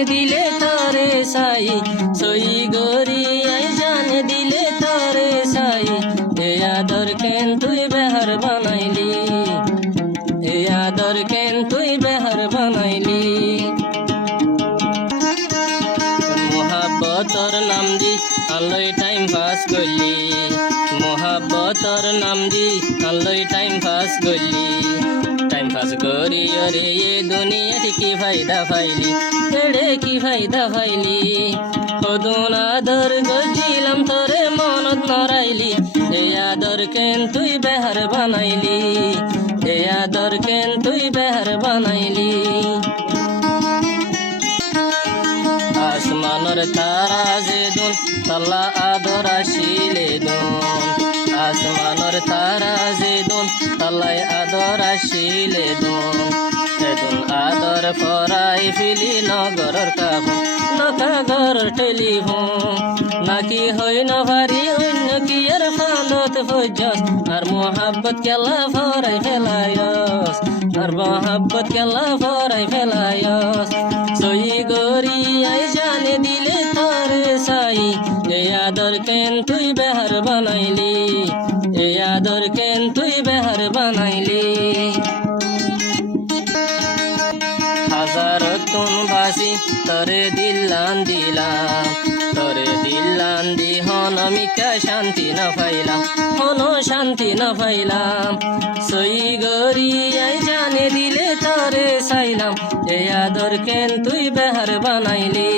জানে দিলে তরে সাই সই গরি আই জানে দিলে তরে সাই এ আদর কেন তুই বেহার বানাইলি এ আদর কেন তুই বেহার বানাইলি মোহাব্বতর নাম দি আল্লাই টাইম পাস করলি মোহাব্বতর নাম দি আল্লাই টাইম পাস করলি টাইম পাস করি রে এ দুনিয়াতে কি ফায়দা পাইলি এড়ে কি ফায়দা পাইলি কদন আদর গজিলাম তোরে মনত নরাইলি এ আদর কেন তুই বেহার বানাইলি এ আদর কেন তুই বেহার বানাইলি আসমানের তারা যে দুন তাল্লা আদর আসিলে দুন আসমানের তারা যে দুন তাল্লায় আদর আসিলে দুন সেদুন আদর পরাই ফিলি নগরর কাবু নকাগর টেলিফোন নাকি হই নভারি অন্য কি আর ফালত ফজস আর মোহাব্বত কেলা ফরাই ফেলায়স আর মোহাব্বত কেলা ফরাই ফেলায়স সই গরি আই জানে দিলে তরে সাই এ আদর কেন তুই বেহার বানাইলি এ আদর কেন তুই বেহার বানাইলি হাজার তুন বাসি তরে দিল্লান দিলাম তরে দিল্লান দি হন আমি কা শান্তি না পাইলাম হন শান্তি না পাইলাম সই গরি আই জানে দিলে তরে সাইলাম এ আদর কেন তুই বেহার বানাইলি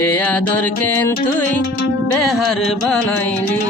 এ আদর কেন তুই বেহার বানাইলি